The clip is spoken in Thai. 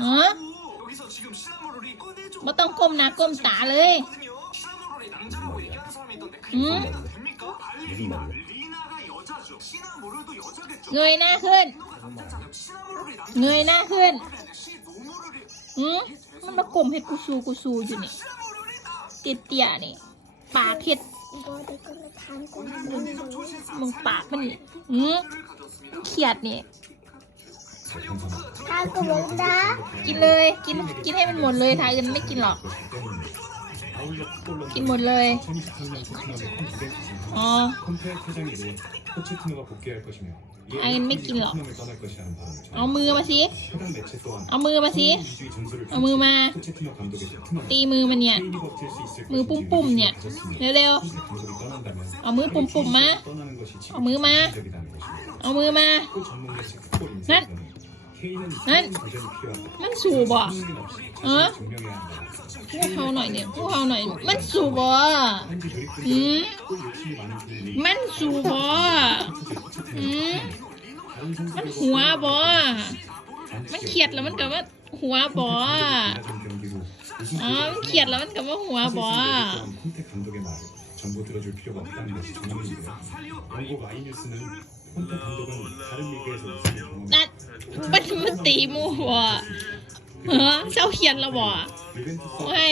เออไม่ต้องก้มหน้าก้มตาเลยอืมเงยหน้าขึ้น เงยหน้าขึ้นอืมมันมากลมเห็ดกูซูกูซูอยู่นี่เตี้ยเตี้ยนี่ปากเห็ดมึงปากมันนี่อืมเขียดนี่ ทานขนมนะกินเลยกินกินให้มันหมดเลยทาอื่นไม่กินหรอก กินหมดเลย อ๋อ ไอ้ไม่กินหรอก เอามือมาสิ เอามือมาสิ เอามือมา ตีมือมันเนี่ย มือปุ่มๆเนี่ย เร็วๆ เอามือปุ่มๆมา เอามือมา เอามือมา นั่น 문 매체 풋볼 인사에서는 K는 난. 새로운 도전이 필요하다. มันสูบอ่ะ 손흥민 없이 어? 자신을 증명해야 한다. พวกเขาหน่อยเนี่ยพวกเขาหน่อย มันสูบอ่ะ 현지 조립 음. 또 욕심이 많은 분들이 มันสูบอ่ะ 포체티노 음. 다른 มัน 선수들과 หัวบ่ะ 반드시 มันเขียดแล้วมันก็ว่าหัวบ่ะ 경기로 아, ขียดแล้วมันก็ว่าหัวบ่ะ 콘테 감독의 말을 전부 들어줄 필요가 없다는 것이 정론인데요. 영국 아이뉴스는 콘테 감독은 다른 리그에서 우승을 경험한 นั่น มันมันตีหมูบ่ะเฮ้อเจ้าเขียนและบ่ไม่